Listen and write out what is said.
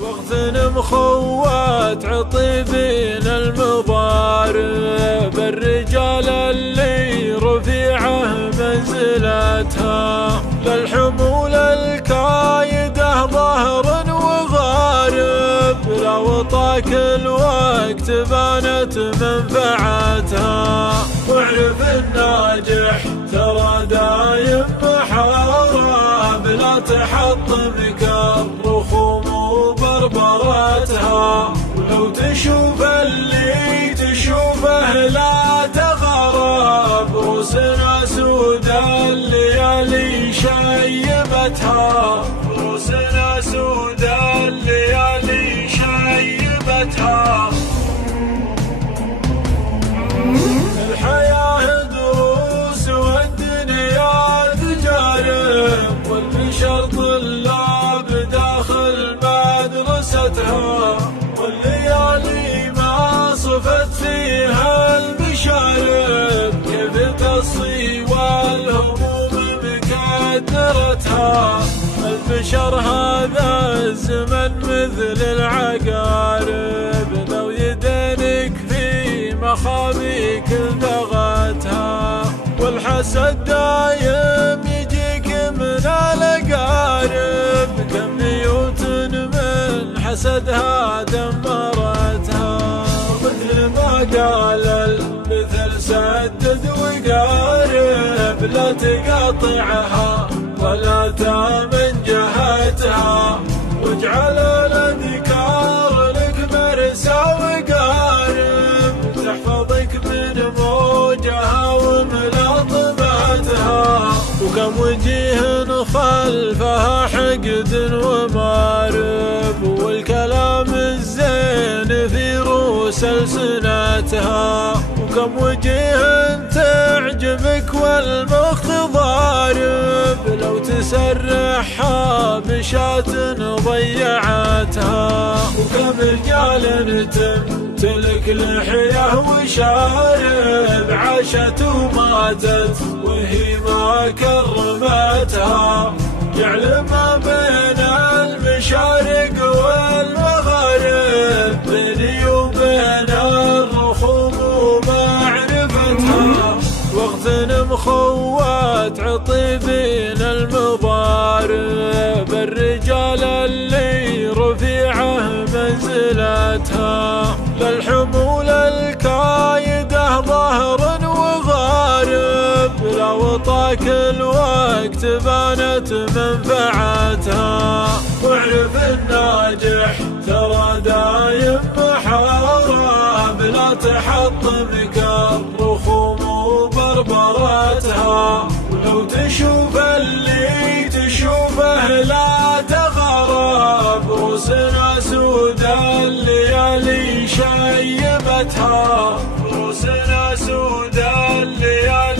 واغتنم خوات عطيبين المضارب، الرجال اللي رفيعه منزلتها، للحمول الكايده ظهر وغارب، لو طاك الوقت بانت منفعتها. واعرف الناجح ترى دايم محارب، لا تحطمك الرخوم وبربرتها، ولو تشوف اللي تشوفه لا تغرب، روسنا سود الليالي شيبتها، روسنا سود الليالي شيبتها. الحياة دروس والدنيا تجارب، والبشر طلاب داخل مدرستها، والليالي ما صفت فيها المشارب، كيف تصي والهموم مكدرتها. البشر هذا الزمن مثل العقارب، لو يدينك في مخابيك لدغتها، والحسد دايم يجيك من الأقارب، كم بيوت من حسدها دمرتها. مثل ما قال المثل سدد وقارب، لا تقاطعها ولا تامن جهتها، واجعل الأذكار لك مرسى وقارب، تحفظك من موجها وملاطمتها. وكم وجيه خلفها حقد ومارب، والكلام الزين في روس ألسنتها، وكم وجيه تعجبك والمخ ضارب، لو تسرحها بشاة ضيعتها. وكم رجال تمتلك لحيه وشارب، عاشت وماتت وهي ما كرمتها، يعلم ما بين المشارق والمغارب، بيني وبين الرخوم ومعرفتها. واغتنم خوات عطيبين المضارب، الرجال اللي رفيعه منزلتها، للحمول الكايده ظهر وغارب، لو طاك الوقت بانت منفعتها. واعرف الناجح ترى دايم محارب، لا تحطمك الرخوم وبربرتها، ولو تشوف اللي تشوفه لا تغرب، روسنا سود الليالي شيبتها، روسنا سود الليالي